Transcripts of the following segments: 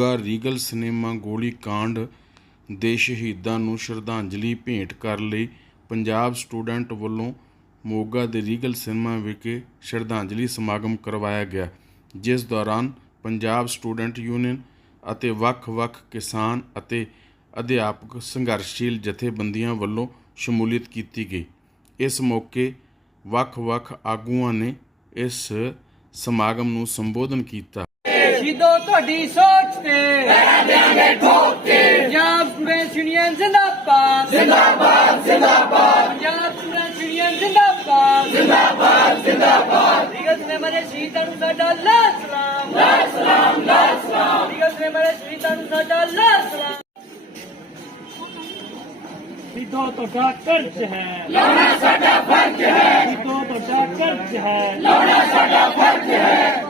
Moga regal cinema ਗੋਲੀ ਕਾਂਡ ਦੇ ਸ਼ਹੀਦਾਂ ਨੂੰ ਸ਼ਰਧਾਂਜਲੀ ਭੇਂਟ ਕਰਨ ਲਈ। ਪੰਜਾਬ ਸਟੂਡੈਂਟ ਵੱਲੋਂ ਮੋਗਾ ਦੇ ਰੀਗਲ ਸਿਨੇਮਾ ਵਿਖੇ ਸ਼ਰਧਾਂਜਲੀ ਸਮਾਗਮ ਕਰਵਾਇਆ ਗਿਆ, ਜਿਸ ਦੌਰਾਨ ਪੰਜਾਬ ਸਟੂਡੈਂਟ ਯੂਨੀਅਨ ਅਤੇ ਵੱਖ-ਵੱਖ ਕਿਸਾਨ ਅਤੇ ਅਧਿਆਪਕ ਸੰਘਰਸ਼ੀਲ ਜਥੇਬੰਦੀਆਂ ਵੱਲੋਂ ਸ਼ਮੂਲੀਅਤ ਕੀਤੀ ਗਈ। ਇਸ ਮੌਕੇ ਵੱਖ-ਵੱਖ ਆਗੂਆਂ ਨੇ ਇਸ ਸਮਾਗਮ ਨੂੰ ਸੰਬੋਧਨ ਕੀਤਾ। ਸ਼ਹੀਦੋ ਤੁਹਾਡੀ ਸੋਚ ਤੇ ਰਹਿ ਦਿਆਂਗੇ ਠੋਕ ਕੇ ਪੰਜਾਬ ਸਟੂਡੈਂਟ ਯੂਨੀਅਨ ਜ਼ਿੰਦਾਬਾਦ ਜ਼ਿੰਦਾਬਾਦ ਜ਼ਿੰਦਾਬਾਦ ਪੰਜਾਬ ਸਟੂਡੈਂਟ ਯੂਨੀਅਨ ਜ਼ਿੰਦਾਬਾਦ ਜ਼ਿੰਦਾਬਾਦ ਜ਼ਿੰਦਾਬਾਦ ਲੀਗਲ ਸਿਨੇਮਾ ਦੇ ਸ਼ਹੀਦਾਂ ਨੂੰ ਸਾਡਾ ਲਾਲ ਸਲਾਮ ਲਾਲ ਸਲਾਮ ਲਾਲ ਸਲਾਮ ਲੀਗਲ ਸਿਨੇਮਾ ਦੇ ਸ਼ਹੀਦਾਂ ਨੂੰ ਸਾਡਾ ਲਾਲ ਸਲਾਮ ਸਿੱਧੋ ਤੁਹਾਡਾ ਕਰਜ਼ ਹੈ ਲਾਉਣਾ ਸਾਡਾ ਫਰਜ਼ ਹੈ ਸਿੱਧੋ ਤੁਹਾਡਾ ਕਰਜ਼ ਹੈ ਲਾਉਣਾ ਸਾਡਾ ਫਰਜ਼ ਹੈ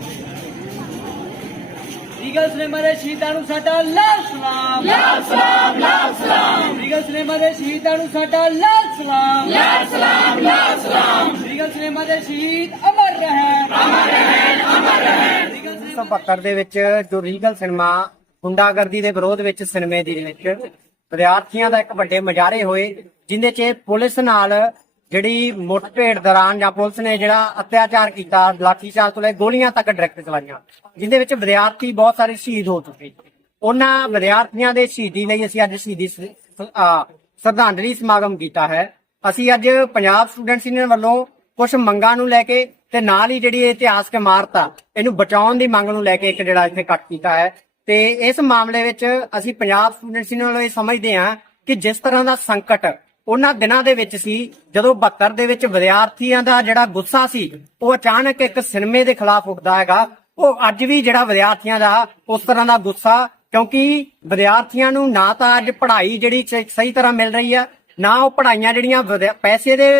ਲੀਗਲ ਸਿਨੇਮਾ ਦੇ ਸ਼ਹੀਦਾਂ ਨੂੰ ਸਾਡਾ ਲਾਲ ਸਲਾਮ। ਲਾਲ ਸਲਾਮ ਲਾਲ ਸਲਾਮ। ਲੀਗਲ ਸਿਨੇਮਾ ਦੇ ਸ਼ਹੀਦਾਂ ਨੂੰ ਸਾਡਾ ਲਾਲ ਸਲਾਮ। ਲਾਲ ਸਲਾਮ ਲਾਲ ਸਲਾਮ। ਲੀਗਲ ਸਿਨੇਮਾ ਦੇ ਸ਼ਹੀਦ ਅਮਰ ਰਹਿਣ। ਅਮਰ ਰਹਿਣ ਅਮਰ ਰਹਿਣ। 1972 ਦੇ ਵਿੱਚ ਜੋ ਰੀਗਲ ਸਿਨੇਮਾ ਗੁੰਡਾਗਰਦੀ ਦੇ ਵਿਰੋਧ ਵਿੱਚ ਸਿਨੇਮੇ ਦੇ ਵਿੱਚ ਵਿਦਿਆਰਥੀਆਂ ਦਾ ਇੱਕ ਵੱਡੇ ਮੁਜ਼ਾਹਰੇ ਹੋਏ ਜਿੰਦੇ 'ਚ ਪੁਲਿਸ ਨਾਲ ਜਿਹੜੀ ਮੁੱਠਭੇੜ ਦੌਰਾਨ ਜਾਂ ਪੁਲਿਸ ਨੇ ਜਿਹੜਾ ਅਤਿਆਚਾਰ ਕੀਤਾ, ਲਾਠੀ ਤੋਂ ਲੈ ਗੋਲੀਆਂ ਤੱਕ ਡਾਇਰੈਕਟ ਚਲਾਈਆਂ, ਜਿੰਦੇ ਵਿੱਚ ਵਿਦਿਆਰਥੀ ਬਹੁਤ ਸਾਰੇ ਸ਼ਹੀਦ ਹੋ ਚੁੱਕੇ। ਉਹਨਾਂ ਵਿਦਿਆਰਥੀਆਂ ਦੇ ਸ਼ਹੀਦੀ ਲਈ ਅਸੀਂ ਅੱਜ ਸ਼ਹੀਦੀ ਸ਼ਰਧਾਂਜਲੀ ਸਮਾਗਮ ਕੀਤਾ ਹੈ। ਅਸੀਂ ਅੱਜ ਪੰਜਾਬ ਸਟੂਡੈਂਟਸ ਯੂਨੀਅਨ ਵੱਲੋਂ ਕੁਝ ਮੰਗਾਂ ਨੂੰ ਲੈ ਕੇ ਤੇ ਨਾਲ ਹੀ ਜਿਹੜੀ ਇਤਿਹਾਸਕ ਇਮਾਰਤ ਆ ਇਹਨੂੰ ਬਚਾਉਣ ਦੀ ਮੰਗ ਨੂੰ ਲੈ ਕੇ ਇੱਕ ਜਿਹੜਾ ਇੱਥੇ ਇਕੱਠ ਕੀਤਾ ਹੈ। ਤੇ ਇਸ ਮਾਮਲੇ ਵਿੱਚ ਅਸੀਂ ਪੰਜਾਬ ਸਟੂਡੈਂਟਸ ਯੂਨੀਅਨ ਵੱਲੋਂ ਇਹ ਸਮਝਦੇ ਹਾਂ ਕਿ ਜਿਸ ਤਰ੍ਹਾਂ ਦਾ ਸੰਕਟ ਉਹਨਾਂ ਦਿਨਾਂ ਦੇ ਵਿੱਚ ਸੀ, ਜਦੋਂ 72 ਦੇ ਵਿੱਚ ਵਿਦਿਆਰਥੀਆਂ ਦਾ ਜਿਹੜਾ ਗੁੱਸਾ ਸੀ, ਉਹ ਅਚਾਨਕ ਇੱਕ ਸਿਨੇਮੇ ਦੇ ਖਿਲਾਫ ਉੱਠਦਾ ਹੈਗਾ। ਉਹ ਅੱਜ ਵੀ ਜਿਹੜਾ ਵਿਦਿਆਰਥੀਆਂ ਦਾ ਉਸ ਤਰ੍ਹਾਂ ਦਾ ਗੁੱਸਾ, ਕਿਉਂਕਿ ਵਿਦਿਆਰਥੀਆਂ ਨੂੰ ਨਾ ਤਾਂ ਅੱਜ ਪੜ੍ਹਾਈ ਜਿਹੜੀ ਸਹੀ ਤਰ੍ਹਾਂ ਮਿਲ ਰਹੀ ਆ, ਨਾ ਉਹ ਪੜ੍ਹਾਈਆਂ ਜਿਹੜੀਆਂ ਪੈਸੇ ਦੇ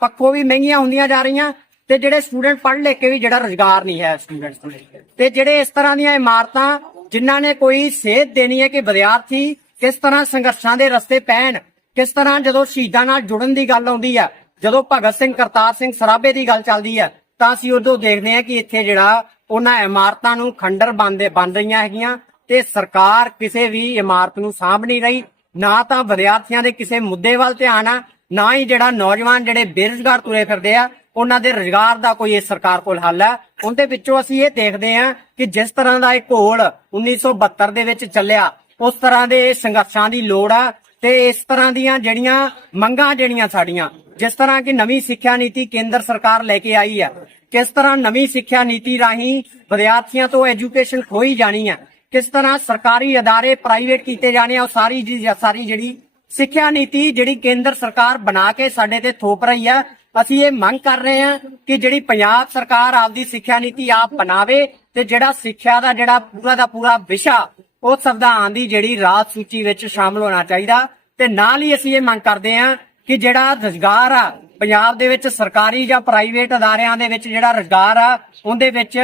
ਪੱਖੋਂ ਵੀ ਮਹਿੰਗੀਆਂ ਹੁੰਦੀਆਂ ਜਾ ਰਹੀਆਂ, ਤੇ ਜਿਹੜੇ ਸਟੂਡੈਂਟ ਪੜ੍ਹ ਲਿਖ ਕੇ ਵੀ ਜਿਹੜਾ ਰੁਜ਼ਗਾਰ ਨਹੀਂ ਹੈ ਸਟੂਡੈਂਟਸ ਨੂੰ ਤੇ ਜਿਹੜੇ ਇਸ ਤਰ੍ਹਾਂ ਦੀਆਂ ਇਮਾਰਤਾਂ, ਜਿਨ੍ਹਾਂ ਨੇ ਕੋਈ ਸੇਧ ਦੇਣੀ ਹੈ ਕਿ ਵਿਦਿਆਰਥੀ ਕਿਸ ਤਰ੍ਹਾਂ ਸੰਘਰਸ਼ਾਂ ਦੇ ਰਸਤੇ ਪੈਣ ਕਿਸ ਤਰ੍ਹਾਂ ਜਦੋਂ ਸ਼ਹੀਦਾਂ ਨਾਲ ਜੁੜਨ ਦੀ ਗੱਲ ਆਉਂਦੀ ਹੈ, ਜਦੋਂ ਭਗਤ ਸਿੰਘ ਕਰਤਾਰ ਸਿੰਘ ਸਰਾਭੇ ਦੀ ਗੱਲ ਚੱਲਦੀ ਹੈ, ਤਾਂ ਅਸੀਂ ਉਦੋਂ ਦੇਖਦੇ ਹਾਂ ਕਿ ਇੱਥੇ ਜਿਹੜਾ ਉਹਨਾਂ ਇਮਾਰਤਾਂ ਨੂੰ ਖੰਡਰ ਬੰਦੇ ਬਣ ਰਹੀਆਂ ਹੈਗੀਆਂ ਤੇ ਸਰਕਾਰ ਕਿਸੇ ਵੀ ਇਮਾਰਤ ਨੂੰ ਸਾਂਭ ਨਹੀਂ ਰਹੀ, ਨਾ ਤਾਂ ਵਿਦਿਆਰਥੀਆਂ ਦੇ ਕਿਸੇ ਮੁੱਦੇ ਵੱਲ ਧਿਆਨ ਆ, ਨਾ ਹੀ ਜਿਹੜਾ ਨੌਜਵਾਨ ਜਿਹੜੇ ਬੇਰੁਜ਼ਗਾਰ ਤੁਰੇ ਫਿਰਦੇ ਆ, ਉਹਨਾਂ ਦੇ ਰੁਜ਼ਗਾਰ ਦਾ ਕੋਈ ਇਸ ਸਰਕਾਰ ਕੋਲ ਹੱਲ ਹੈ ਉਹਦੇ ਵਿੱਚੋਂ ਅਸੀਂ ਇਹ ਦੇਖਦੇ ਹਾਂ ਕਿ ਜਿਸ ਤਰ੍ਹਾਂ ਦਾ ਇਹ ਘੋਲ 1972 ਦੇ ਵਿੱਚ ਚੱਲਿਆ, ਉਸ ਤਰ੍ਹਾਂ ਦੇ ਸੰਘਰਸ਼ਾਂ ਦੀ ਲੋੜ ਆ ਤੇ ਇਸ ਤਰ੍ਹਾਂ ਦੀਆਂ ਜਿਹੜੀਆਂ ਮੰਗਾਂ ਜਿਹੜੀਆਂ ਸਾਡੀਆਂ, ਜਿਸ ਤਰ੍ਹਾਂ ਕਿ ਨਵੀਂ ਸਿੱਖਿਆ ਨੀਤੀ ਕੇਂਦਰ ਸਰਕਾਰ ਲੈ ਕੇ ਆਈ ਆ ਕਿਸ ਤਰ੍ਹਾਂ ਨਵੀਂ ਸਿੱਖਿਆ ਨੀਤੀ ਰਾਹੀਂ ਵਿਦਿਆਰਥੀਆਂ ਤੋਂ ਐਜੂਕੇਸ਼ਨ ਖੋਈ ਜਾਣੀ ਆ ਕਿਸ ਤਰ੍ਹਾਂ ਸਰਕਾਰੀ ਅਦਾਰੇ ਪ੍ਰਾਈਵੇਟ ਕੀਤੇ ਜਾਣੇ ਆ, ਉਹ ਸਾਰੀ ਜੀ, ਸਾਰੀ ਜਿਹੜੀ ਸਿੱਖਿਆ ਨੀਤੀ ਜਿਹੜੀ ਕੇਂਦਰ ਸਰਕਾਰ ਬਣਾ ਕੇ ਸਾਡੇ ਤੇ ਥੋਪ ਰਹੀ ਹੈ, ਅਸੀਂ ਇਹ ਮੰਗ ਕਰ ਰਹੇ ਹਾਂ ਕਿ ਜਿਹੜੀ ਪੰਜਾਬ ਸਰਕਾਰ ਆਪਦੀ ਸਿੱਖਿਆ ਨੀਤੀ ਆਪ ਬਣਾਵੇ ਤੇ ਜਿਹੜਾ ਸਿੱਖਿਆ ਦਾ ਜਿਹੜਾ ਪੂਰਾ ਦਾ ਪੂਰਾ ਵਿਸ਼ਾ ਉਹ ਸੰਵਿਧਾਨ ਦੀ ਜਿਹੜੀ ਰਾਜ ਸੂਚੀ ਵਿੱਚ ਸ਼ਾਮਲ ਹੋਣਾ ਚਾਹੀਦਾ ਤੇ ਨਾਲ ਹੀ ਅਸੀਂ ਇਹ ਮੰਗ ਕਰਦੇ ਹਾਂ ਕਿ ਜਿਹੜਾ ਰੁਜ਼ਗਾਰ ਆ, ਪੰਜਾਬ ਦੇ ਵਿੱਚ ਸਰਕਾਰੀ ਜਾਂ ਪ੍ਰਾਈਵੇਟ ਅਦਾਰਿਆਂ ਦੇ ਵਿੱਚ ਜਿਹੜਾ ਰੁਜ਼ਗਾਰ ਆ, ਉਹਦੇ ਵਿੱਚ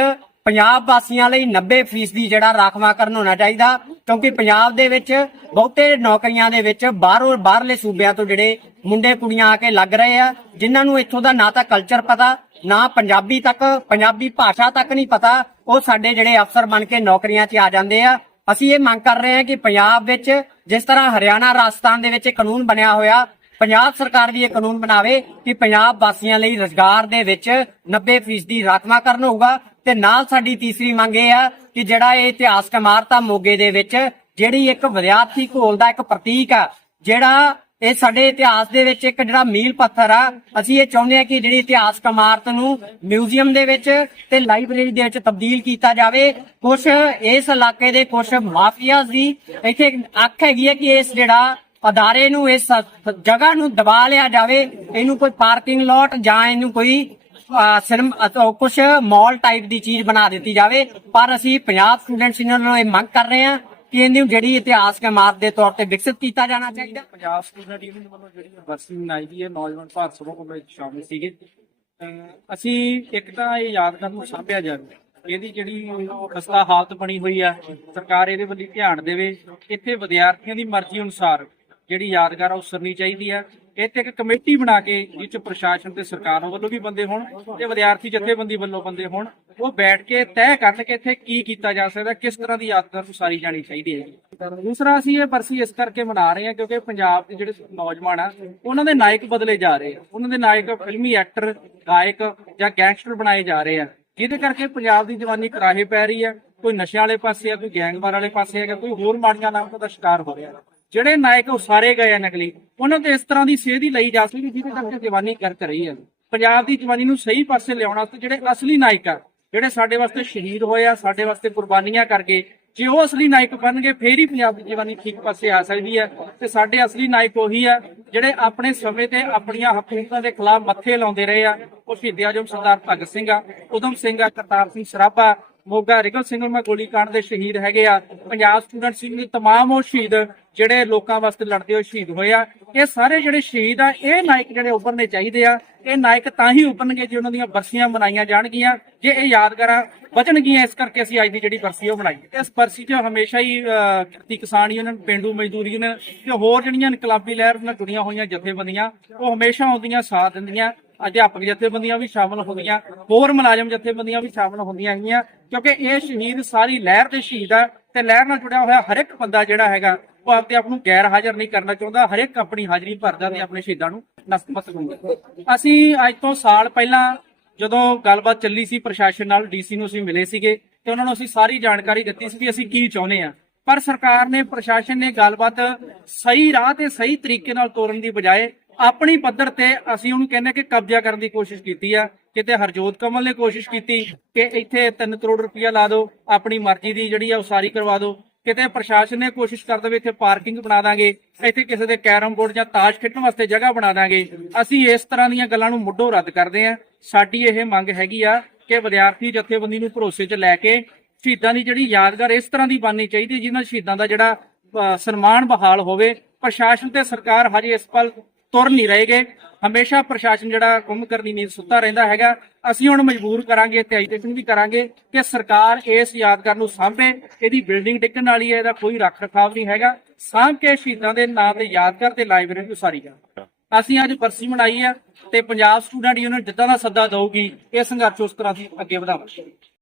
ਪੰਜਾਬ ਵਾਸੀਆਂ ਲਈ 90% ਦੀ ਜਿਹੜਾ ਰਾਖਵਾਂਕਰਨ ਹੋਣਾ ਚਾਹੀਦਾ, ਕਿਉਂਕਿ ਪੰਜਾਬ ਦੇ ਵਿੱਚ ਬਹੁਤੇ ਨੌਕਰੀਆਂ ਦੇ ਵਿੱਚ ਬਾਹਰੋਂ ਬਾਹਰਲੇ ਸੂਬਿਆਂ ਤੋਂ ਜਿਹੜੇ ਮੁੰਡੇ ਕੁੜੀਆਂ ਆ ਕੇ ਲੱਗ ਰਹੇ ਆ, ਜਿਨ੍ਹਾਂ ਨੂੰ ਇੱਥੋਂ ਦਾ ਨਾ ਤਾਂ ਕਲਚਰ ਪਤਾ, ਨਾ ਪੰਜਾਬੀ ਤੱਕ, ਪੰਜਾਬੀ ਭਾਸ਼ਾ ਤੱਕ ਨਹੀਂ ਪਤਾ, ਉਹ ਸਾਡੇ ਜਿਹੜੇ ਅਫਸਰ ਬਣ ਕੇ ਨੌਕਰੀਆਂ 'ਚ ਆ ਜਾਂਦੇ ਆ। ਅਸੀਂ ਇਹ ਮੰਗ ਕਰ ਰਹੇ ਹਾਂ ਕਿ ਪੰਜਾਬ ਵਿੱਚ ਜਿਸ ਤਰ੍ਹਾਂ ਹਰਿਆਣਾ ਰਾਜਸਥਾਨ ਦੇ ਵਿੱਚ ਕਾਨੂੰਨ ਬਣਿਆ ਹੋਇਆ, ਪੰਜਾਬ ਸਰਕਾਰ ਵੀ ਇਹ ਕਾਨੂੰਨ ਬਣਾਵੇ ਕਿ ਪੰਜਾਬ ਵਾਸੀਆਂ ਲਈ ਰੁਜ਼ਗਾਰ ਦੇ ਵਿੱਚ 90% ਦੀ ਰਾਖਵਾਂਕਰਨ ਹੋਊਗਾ। ਤੇ ਨਾਲ ਸਾਡੀ ਤੀਸਰੀ ਮੰਗ ਇਹ ਆ ਕਿ ਜਿਹੜਾ ਇਹ ਇਤਿਹਾਸਕ ਇਮਾਰਤ ਆ ਮੋਗੇ ਦੇ ਵਿੱਚ, ਜਿਹੜੀ ਇੱਕ ਵਿਦਿਆਰਥੀ ਘੋਲ ਦਾ ਇੱਕ ਪ੍ਰਤੀਕ ਆ, ਜਿਹੜਾ ਇਹ ਸਾਡੇ ਇਤਿਹਾਸ ਦੇ ਵਿੱਚ ਇੱਕ ਜਿਹੜਾ ਮੀਲ ਪੱਥਰ ਆ, ਅਸੀਂ ਇਹ ਚਾਹੁੰਦੇ ਆ ਕਿ ਜਿਹੜੀ ਇਤਿਹਾਸਕ ਇਮਾਰਤ ਨੂੰ ਮਿਊਜ਼ੀਅਮ ਦੇ ਵਿੱਚ ਤੇ ਲਾਇਬ੍ਰੇਰੀ ਦੇ ਵਿੱਚ ਤਬਦੀਲ ਕੀਤਾ ਜਾਵੇ। ਕੁਝ ਇਸ ਇਲਾਕੇ ਦੇ ਕੁਝ ਮਾਫੀਆਜ਼ ਦੀ ਇੱਥੇ ਅੱਖ ਹੈਗੀ ਹੈ ਕਿ ਇਸ ਜਿਹੜਾ ਅਦਾਰੇ ਨੂੰ, ਇਸ ਜਗ੍ਹਾ ਨੂੰ ਦਬਾ ਲਿਆ ਜਾਵੇ। ਇਹਨੂੰ ਕੋਈ ਪਾਰਕਿੰਗ ਲੋਟ ਜਾਂ ਇਹਨੂੰ ਕੋਈ ਸਿਨੇਮਾ ਕੁਝ ਮਾਲ ਟਾਈਪ ਦੀ ਚੀਜ਼ ਬਣਾ ਦਿੱਤੀ ਜਾਵੇ। ਪਰ ਅਸੀਂ ਪੰਜਾਬ ਸਟੂਡੈਂਟਸ ਯੂਨੀਅਨ ਨੂੰ ਇਹ ਮੰਗ ਕਰ ਰਹੇ ਹਾਂ ਕਿ ਇਹਨੂੰ ਜਿਹੜੀ ਇਤਿਹਾਸਕ ਇਮਾਰਤ ਦੇ ਤੌਰ ਤੇ ਵਿਕਸਿਤ ਕੀਤਾ ਜਾਣਾ ਚਾਹੀਦਾ। ਪੰਜਾਬ ਸਟੂਡੈਂਟ ਯੂਨੀਅਨ ਵੱਲੋਂ ਜਿਹੜੀ ਬਰਸੀ ਮਨਾਈ ਗਈ ਹੈ ਨੌਜਵਾਨ ਭਾਰਤ ਸਭਾ ਕੋਲ ਵਿੱਚ ਸ਼ਾਮਿਲ ਸੀਗੇ। ਅਸੀਂ ਇੱਕ ਤਾਂ ਇਹ ਯਾਦਗਾਰ ਨੂੰ ਸਾਂਭਿਆ ਜਾਵੇ ਇਹਦੀ ਜਿਹੜੀ ਖਸਤਾ ਹਾਲਤ ਬਣੀ ਹੋਈ ਆ ਸਰਕਾਰ ਇਹਦੇ ਵੱਲ ਧਿਆਨ ਦੇਵੇ। ਇੱਥੇ ਵਿਦਿਆਰਥੀਆਂ ਦੀ ਮਰਜ਼ੀ ਅਨੁਸਾਰ ਜਿਹੜੀ ਯਾਦਗਾਰ ਆ ਉਸਰਨੀ ਚਾਹੀਦੀ ਆ। ਇੱਥੇ ਇੱਕ ਕਮੇਟੀ ਬਣਾ ਕੇ ਜਿਸ ਚ ਪ੍ਰਸ਼ਾਸਨ ਤੇ ਸਰਕਾਰ ਵੱਲੋਂ ਵੀ ਬੰਦੇ ਹੋਣ ਤੇ ਵਿਦਿਆਰਥੀ ਜਥੇਬੰਦੀ ਵੱਲੋਂ ਬੰਦੇ ਹੋਣ, ਉਹ ਬੈਠ ਕੇ ਤੈਅ ਕਰਨ ਕਿ ਇੱਥੇ ਕੀ ਕੀਤਾ ਜਾ ਸਕਦਾ, ਕਿਸ ਤਰ੍ਹਾਂ ਦੀ ਯਾਦਗਾਰ ਉਸਾਰੀ ਜਾਣੀ ਚਾਹੀਦੀ ਹੈ ਦੂਸਰਾ ਅਸੀਂ ਇਹ ਬਰਸੀ ਇਸ ਕਰਕੇ ਮਨਾ ਰਹੇ ਹਾਂ ਕਿਉਂਕਿ ਪੰਜਾਬ ਦੇ ਜਿਹੜੇ ਨੌਜਵਾਨ ਆ, ਉਹਨਾਂ ਦੇ ਨਾਇਕ ਬਦਲੇ ਜਾ ਰਹੇ ਆ। ਉਹਨਾਂ ਦੇ ਨਾਇਕ ਫਿਲਮੀ ਐਕਟਰ, ਗਾਇਕ ਜਾਂ ਗੈਂਗਸਟਰ ਬਣਾਏ ਜਾ ਰਹੇ ਆ। ਜਿਹਦੇ ਕਰਕੇ ਪੰਜਾਬ ਦੀ ਜਵਾਨੀ ਕਰਾਹੇ ਪੈ ਰਹੀ ਹੈ ਕੋਈ ਨਸ਼ਿਆਂ ਵਾਲੇ ਪਾਸੇ ਆ, ਕੋਈ ਗੈਂਗਵਾਰ ਵਾਲੇ ਪਾਸੇ ਹੈਗਾ ਕੋਈ ਹੋਰ ਮਾੜੀਆਂ ਨਾਮਾਂ ਦਾ ਸ਼ਿਕਾਰ ਹੋ ਰਿਹਾ। ਜਿਹੜੇ ਨਾਇਕ ਉਸਾਰੇ ਗਏ ਆ ਨਕਲੀ, ਉਹਨਾਂ ਤੇ ਇਸ ਤਰ੍ਹਾਂ ਦੀ ਸੇਧ ਹੀ ਲਈ ਜਾ ਸਕਦੀ ਜਿਹਦੇ ਕਰਕੇ ਜਵਾਨੀ ਕਰਕ ਰਹੀ ਹੈ। ਪੰਜਾਬ ਦੀ ਜਵਾਨੀ ਨੂੰ ਸਹੀ ਪਾਸੇ ਲਿਆਉਣ ਵਾਸਤੇ ਜਿਹੜੇ ਅਸਲੀ ਨਾਇਕ ਆ, ਜਿਹੜੇ ਸਾਡੇ ਵਾਸਤੇ ਸ਼ਹੀਦ ਹੋਏ ਆ, ਸਾਡੇ ਵਾਸਤੇ ਕੁਰਬਾਨੀਆਂ ਕਰਕੇ, ਜੇ ਉਹ ਅਸਲੀ ਨਾਇਕ ਬਣਨਗੇ, ਫੇਰ ਹੀ ਪੰਜਾਬ ਦੀ ਜਵਾਨੀ ਠੀਕ ਪਾਸੇ ਆ ਸਕਦੀ ਹੈ। ਤੇ ਸਾਡੇ ਅਸਲੀ ਨਾਇਕ ਉਹੀ ਆ, ਜਿਹੜੇ ਆਪਣੇ ਸਮੇਂ ਤੇ ਆਪਣੀਆਂ ਹਕੂਮਤਾਂ ਦੇ ਖਿਲਾਫ ਮੱਥੇ ਲਾਉਂਦੇ ਰਹੇ ਆ। ਉਹ ਸ਼ਹੀਦ ਆਜਮ ਸਰਦਾਰ ਭਗਤ ਸਿੰਘ ਆ, ਉਦਮ ਸਿੰਘ ਆ, ਕਰਤਾਰ ਸਿੰਘ ਸਰਾਭਾ ਮੋਗਾ ਰਿਗਲ ਸਿੰਘ ਮੈਂ ਗੋਲੀ ਗੋਲੀकांड ਦੇ ਸ਼ਹੀਦ ਹੈਗੇ ਆ। ਪੰਜਾਬ ਸਟੂਡੈਂਟਸ ਸਿੰਘ ਦੇ तमाम ਉਹ ਸ਼ਹੀਦ ਜਿਹੜੇ ਲੋਕਾਂ ਵਾਸਤੇ ਲੜਦੇ ਹੋਏ ਸ਼ਹੀਦ ਹੋਏ ਆ। ਇਹ ਸਾਰੇ ਜਿਹੜੇ ਸ਼ਹੀਦ ਆ, ਇਹ ਨਾਇਕ ਜਿਹੜੇ ਉੱਭਰਨੇ ਚਾਹੀਦੇ ਆ। ਇਹ ਨਾਇਕ ਤਾਂ ਹੀ ਉੱਭਰਨਗੇ ਜੇ ਉਹਨਾਂ ਦੀਆਂ ਬਰਸੀਆਂ ਮਨਾਈਆਂ ਜਾਣਗੀਆਂ। ਜੇ ਇਹ ਯਾਦਗਾਰਾਂ ਬਚਣਗੀਆਂ, ਇਸ ਕਰਕੇ ਅਸੀਂ ਅੱਜ ਦੀ ਜਿਹੜੀ ਬਰਸੀ ਉਹ ਬਣਾਈ ਇਸ ਬਰਸੀ 'ਚ ਹਮੇਸ਼ਾ ਹੀ ਕਿਰਤੀ ਕਿਸਾਨ ਯੂਨੀਅਨ, ਪਿੰਡੂ ਮਜ਼ਦੂਰੀ ਯੂਨੀਅਨ ਤੇ ਹੋਰ ਜਿਹੜੀਆਂ ਇਨਕਲਾਬੀ ਲਹਿਰ ਨਾਲ ਜੁੜੀਆਂ ਹੋਈਆਂ ਜਥੇਬੰਦੀਆਂ, ਉਹ ਹਮੇਸ਼ਾ ਆਉਂਦੀਆਂ, ਸਾਥ ਦਿੰਦੀਆਂ। ਅਧਿਆਪਕ ਜਥੇਬੰਦੀਆਂ ਵੀ ਸ਼ਾਮਲ ਹੁੰਦੀਆਂ, ਹੋਰ ਮੁਲਾਜ਼ਮ ਜਥੇਬੰਦੀਆਂ ਵੀ ਸ਼ਾਮਲ ਹੁੰਦੀਆਂ ਹੈਗੀਆਂ, ਕਿਉਂਕਿ ਇਹ ਸ਼ਹੀਦ ਸਾਰੀ ਲਹਿਰ ਦੇ ਸ਼ਹੀਦ ਆ ਤੇ ਲਹਿਰ ਨਾਲ ਜੁੜਿਆ ਹੋਇਆ ਹਰ ਇੱਕ ਬੰਦਾ ਜਿਹੜਾ ਹੈਗਾ, ਉਹ ਆਪਦੇ ਆਪ ਨੂੰ ਗੈਰ ਹਾਜ਼ਰ ਨਹੀਂ ਕਰਨਾ ਚਾਹੁੰਦਾ, ਹਰ ਇੱਕ ਆਪਣੀ ਹਾਜ਼ਰੀ ਭਰਦਾ ਤੇ ਆਪਣੇ ਸ਼ਹੀਦਾਂ ਨੂੰ ਨਸਮਤ ਹੁੰਦਾ ਅਸੀਂ ਅੱਜ ਤੋਂ ਸਾਲ ਪਹਿਲਾਂ ਜਦੋਂ ਗੱਲਬਾਤ ਚੱਲੀ ਸੀ ਪ੍ਰਸ਼ਾਸਨ ਨਾਲ, ਡੀਸੀ ਨੂੰ ਅਸੀਂ ਮਿਲੇ ਸੀਗੇ ਤੇ ਉਹਨਾਂ ਨੂੰ ਅਸੀਂ ਸਾਰੀ ਜਾਣਕਾਰੀ ਦਿੱਤੀ ਸੀ ਵੀ ਅਸੀਂ ਕੀ ਚਾਹੁੰਦੇ ਆ ਪਰ ਸਰਕਾਰ ਨੇ, ਪ੍ਰਸ਼ਾਸਨ ਨੇ ਗੱਲਬਾਤ ਸਹੀ ਰਾਹ ਤੇ ਸਹੀ ਤਰੀਕੇ ਨਾਲ ਤੋਰਨ ਦੀ ਬਜਾਏ ਆਪਣੀ ਪੱਧਰ ਤੇ ਅਸੀਂ ਉਹਨੂੰ ਕਹਿੰਦੇ ਕਿ ਕਬਜ਼ਾ ਕਰਨ ਦੀ ਕੋਸ਼ਿਸ਼ ਕੀਤੀ ਆ ਕਿਤੇ ਹਰਜੋਤ ਕਮਲ ਨੇ ਕੋਸ਼ਿਸ਼ ਕੀਤੀ ਕਿ ਇੱਥੇ 3 ਕਰੋੜ ਰੁਪਇਆ ਲਾ ਦਿਓ ਆਪਣੀ ਮਰਜ਼ੀ ਦੀ ਜਿਹੜੀ ਆ ਉਸਾਰੀ ਕਰਵਾ ਦਿਓ ਕਿਤੇ ਪ੍ਰਸ਼ਾਸਨ ਨੇ ਕੋਸ਼ਿਸ਼ ਕਰ ਦੇਵੇ ਇੱਥੇ ਪਾਰਕਿੰਗ ਬਣਾ ਦਾਂਗੇ ਇੱਥੇ ਕਿਸੇ ਦੇ ਕੈਰਮ ਬੋਰਡ ਜਾਂ ਤਾਸ਼ ਖੇਡਣ ਵਾਸਤੇ ਜਗ੍ਹਾ ਬਣਾ ਦਾਂਗੇ ਅਸੀਂ ਇਸ ਤਰ੍ਹਾਂ ਦੀਆਂ ਗੱਲਾਂ ਨੂੰ ਮੁੱਢੋਂ ਰੱਦ ਕਰਦੇ ਆਂ ਸਾਡੀ ਇਹ ਮੰਗ ਹੈਗੀ ਆ ਕਿ ਵਿਦਿਆਰਥੀ ਜਥੇਬੰਦੀ ਨੂੰ ਭਰੋਸੇ 'ਚ ਲੈ ਕੇ ਸ਼ਹੀਦਾਂ ਦੀ ਜਿਹੜੀ ਯਾਦਗਾਰ ਇਸ ਤਰ੍ਹਾਂ ਦੀ ਬਣਨੀ ਚਾਹੀਦੀ ਜਿਹਨਾਂ ਸ਼ਹੀਦਾਂ ਦਾ ਜਿਹੜਾ ਅ, ਸਨਮਾਨ ਬਹਾਲ ਹੋਵੇ ਪ੍ਰਸ਼ਾਸਨ ਤੇ ਸਰਕਾਰ ਹਜੇ ਇਸ ਪਲ ਤੁਰ ਨਹੀਂ ਰਹੇਗੇ ਹਮੇਸ਼ਾ ਪ੍ਰਸ਼ਾਸਨ ਜਿਹੜਾ ਕੰਮ ਕਰਨੀ ਨੀਂਦ ਸੁੱਤਾ ਰਹਿੰਦਾ ਹੈਗਾ। ਅਸੀਂ ਹੁਣ ਮਜਬੂਰ ਕਰਾਂਗੇ ਤੇ ਐਜੀਟੇਸ਼ਨ ਵੀ ਕਰਾਂਗੇ ਕਿ ਸਰਕਾਰ ਇਸ ਯਾਦਗਾਰ ਨੂੰ ਸਾਂਭੇ। ਇਹਦੀ ਬਿਲਡਿੰਗ ਡਿੱਗਣ ਵਾਲੀ ਹੈ, ਇਹਦਾ ਕੋਈ ਰੱਖ ਰਖਾਵ ਨਹੀਂ ਹੈਗਾ। ਸਾਂਭ ਕੇ ਸ਼ਹੀਦਾਂ ਦੇ ਨਾਂ ਤੇ ਯਾਦਗਾਰ ਤੇ ਲਾਇਬ੍ਰੇਰੀ ਉਸਾਰੀ ਜਾ ਅਸੀਂ ਅੱਜ ਬਰਸੀ ਮਨਾਈ ਹੈ ਤੇ ਪੰਜਾਬ ਸਟੂਡੈਂਟ ਯੂਨੀਅਨ ਜਿੱਦਾਂ ਦਾ ਸੱਦਾ ਦਊਗੀ, ਇਹ ਸੰਘਰਸ਼ ਉਸ ਤਰ੍ਹਾਂ ਦੀ ਅੱਗੇ ਵਧਾਵਾਂਗੇ।